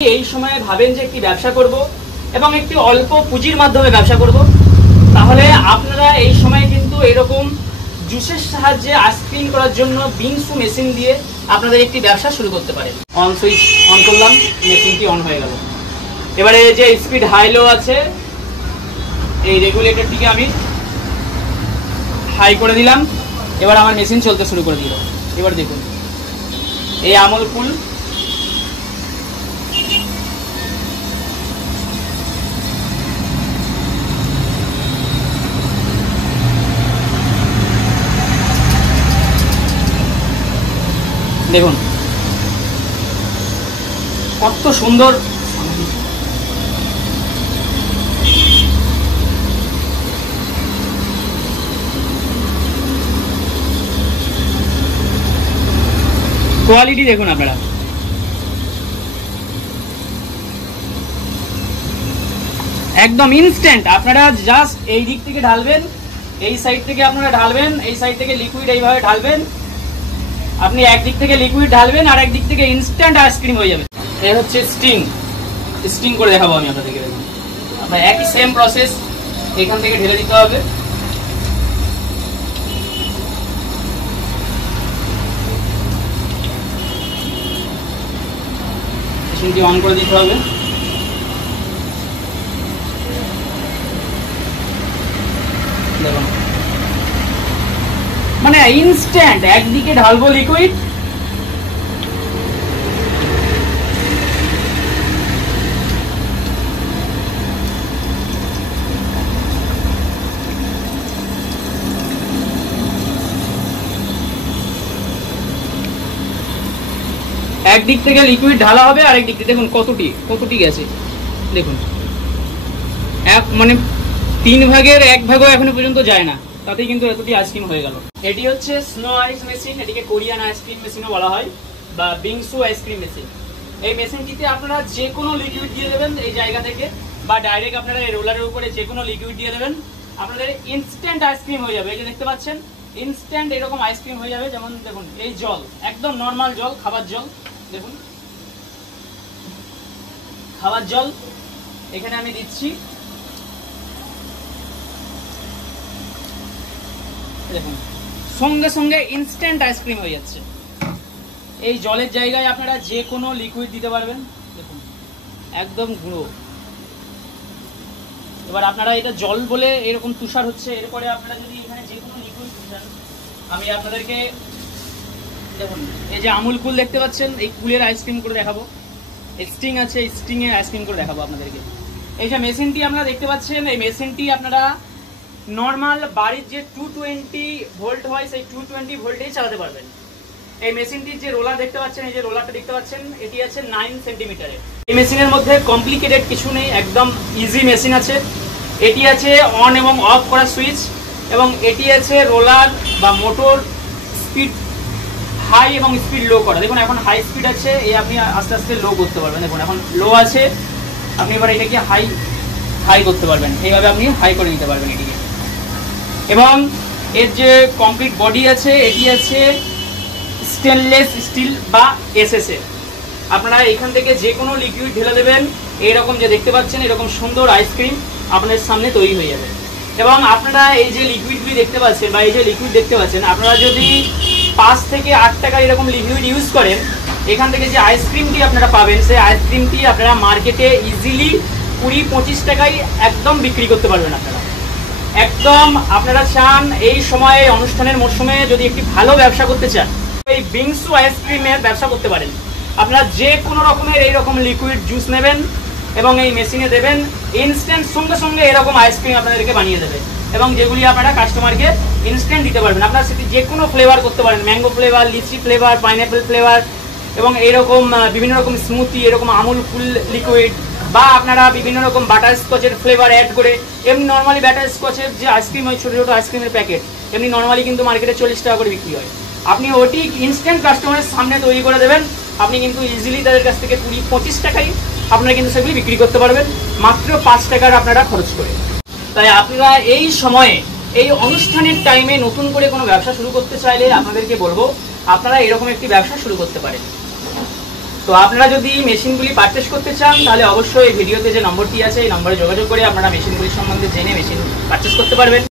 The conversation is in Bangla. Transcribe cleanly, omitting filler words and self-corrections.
এই সময়ে ভাবেন যে একটি ব্যবসা করব এবং একটি অল্প পুঁজির মাধ্যমে ব্যবসা করব, তাহলে আপনারা এই সময় কিন্তু এরকম জুসের সাহায্যে আইসক্রিম করার জন্য বিংসু মেশিন দিয়ে আপনাদের একটি ব্যবসা শুরু করতে পারেন। অন সুইচ অন করলাম, মেশিনটি অন হয়ে গেল। এবারে যে স্পিড হাই লো আছে, এই রেগুলেটরটিকে আমি হাই করে দিলাম। এবার আমার মেশিন চলতে শুরু করে দিল। এবার দেখুন এই আমুল কুল দেখুন কত সুন্দর। কোয়ালিটি দেখুন আপনারা, একদম ইনস্ট্যান্ট। আপনারা জাস্ট এই দিক থেকে ঢালবেন, এই সাইড থেকে আপনারা ঢালবেন, এই সাইড থেকে লিকুইড এইভাবে ঢালবেন। আপনি একদিক থেকে লিকুইড ঢালবেন আর একদিক থেকে ইনস্ট্যান্ট আইসক্রিম হয়ে যাবে। এই হচ্ছে স্টিং করে দেখাবো আমি আপনাদেরকে। দেখুন আপনার একই সেম প্রসেস, এখান থেকে ঢেলে দিতে হবে। মেশিনটি অন করে দিতে হবে। দেখুন মানে ইনস্ট্যান্ট, একদিকে ঢালবো লিকুইড, একদিক থেকে লিকুইড ঢালা হবে আর একদিক থেকে দেখুন কতটি গেছে। দেখুন এক মানে 3 ভাগের 1 ভাগও এখনো পর্যন্ত যায় না, তাতেই কিন্তু এতটি আইসক্রিম হয়ে গেল। এটি হচ্ছে স্নো আইস মেশিন, এটিকে কোরিয়ান আইসক্রিম মেশিনও বলা হয় বা বিংসু আইসক্রিম মেশিন। এই মেশিনটিতে আপনারা যে কোনো লিকুইড দিয়ে দেবেন এই জায়গা থেকে, বা ডাইরেক্ট আপনারা এই রোলারের উপরে যে কোনো লিকুইড দিয়ে দেবেন, আপনাদের ইনস্ট্যান্ট আইসক্রিম হয়ে যাবে। এই যে দেখতে পাচ্ছেন ইনস্ট্যান্ট এরকম আইসক্রিম হয়ে যাবে। যেমন দেখুন এই জল, একদম নর্মাল জল, খাবার জল। দেখুন খাবার জল এখানে আমি দিচ্ছি, দেখুন সঙ্গে সঙ্গে ইনস্ট্যান্ট আইসক্রিম হয়ে যাচ্ছে। এই জলের জায়গায় আপনারা যে কোনো লিকুইড দিতে পারবেন। দেখুন একদম গুঁড়ো। এবার আপনারা এটা জল বলে এরকম তুষার হচ্ছে, এরপরে আপনারা যদি এখানে যে কোনো লিকুইড দেন, আমি আপনাদেরকে দেখুন এই যে আমুল কুল দেখতে পাচ্ছেন, এই কুলের আইসক্রিম করে দেখাবো। স্টিং আছে, এই স্টিং এর আইসক্রিম করে দেখাবো আপনাদেরকে। এই যে মেশিনটি আপনারা দেখতে পাচ্ছেন, এই মেশিনটি আপনারা নর্মাল বাড়ির যে 220 ভোল্ট হয় সেই 220 ভোল্টেই চালাতে পারবেন। এই মেশিনটির যে রোলার দেখতে পাচ্ছেন, এই যে রোলারটা দেখতে পাচ্ছেন, এটি আছে 9 সেন্টিমিটারের। এই মেশিনের মধ্যে কমপ্লিকেটেড কিছু নেই, একদম ইজি মেশিন আছে। এটি আছে অন এবং অফ করা সুইচ, এবং এটি আছে রোলার বা মোটর স্পিড হাই এবং স্পিড লো করা। দেখুন এখন হাই স্পিড আছে, এই আপনি আস্তে আস্তে লো করতে পারবেন। দেখুন এখন লো আছে, আপনি এবার এটাকে হাই করতে পারবেন, এইভাবে আপনি হাই করে নিতে পারবেন এটিকে। এবং এর যে কমপ্লিট বডি আছে, এটি আছে স্টেনলেস স্টিল বা এসএসএ। আপনারা এখান থেকে যে কোনো লিকুইড ঢেলে দেবেন, এইরকম যে দেখতে পাচ্ছেন এরকম সুন্দর আইসক্রিম আপনাদের সামনে তৈরি হয়ে যাবে। এবং আপনারা এই যে লিকুইডগুলি দেখতে পাচ্ছেন বা এই যে লিকুইড দেখতে পাচ্ছেন, আপনারা যদি 5 থেকে 8 টাকার এরকম লিকুইড ইউজ করেন, এখান থেকে যে আইসক্রিমটি আপনারা পাবেন, সেই আইসক্রিমটি আপনারা মার্কেটে ইজিলি 20-25 টাকায় একদম বিক্রি করতে পারবেন। একদম আপনারা চান এই সময়ে অনুষ্ঠানের মরশুমে যদি একটি ভালো ব্যবসা করতে চান, এই বিংসু আইসক্রিমের ব্যবসা করতে পারেন। আপনারা যে কোনো রকমের এইরকম লিকুইড জুস নেবেন এবং এই মেশিনে দেবেন, ইনস্ট্যান্ট সঙ্গে সঙ্গে এরকম আইসক্রিম আপনাদেরকে বানিয়ে দেবে, এবং যেগুলি আপনারা কাস্টমারকে ইনস্ট্যান্ট দিতে পারবেন। আপনারা সেটি যে কোনো ফ্লেভার করতে পারেন, ম্যাঙ্গো ফ্লেভার, লিচি ফ্লেভার, পাইনঅ্যাপেল ফ্লেভার, এবং এইরকম বিভিন্ন রকম স্মুথি, এরকম আমুল কুল লিকুইড, বা আপনারা বিভিন্ন রকম বাটার স্কচের ফ্লেভার অ্যাড করে, এমনি নর্মালি বাটার স্কচের যে আইসক্রিম হয় ছোটো ছোটো আইসক্রিমের প্যাকেট, এমনি নর্মালি কিন্তু মার্কেটে 40 টাকা করে বিক্রি হয়। আপনি ওটি ইনস্ট্যান্ট কাস্টমারের সামনে তৈরি করে দেবেন, আপনি কিন্তু ইজিলি তাদের কাছ থেকে 20-25 টাকায় আপনারা কিন্তু সেগুলি বিক্রি করতে পারবেন, মাত্র 5 টাকার আপনারা খরচ করে। তাই আপনারা এই সময়ে এই অনুষ্ঠানের টাইমে নতুন করে কোনো ব্যবসা শুরু করতে চাইলে আপনাদেরকে বলবো আপনারা এরকম একটি ব্যবসা শুরু করতে পারেন। তো আপনারা যদি মেশিনগুলি পারচেস করতে চান তাহলে অবশ্যই ভিডিওতে যে নম্বরটি আছে এই নম্বরে যোগাযোগ করে আপনারা মেশিনগুলির সম্বন্ধে জেনে মেশিন পারচেস করতে পারবেন।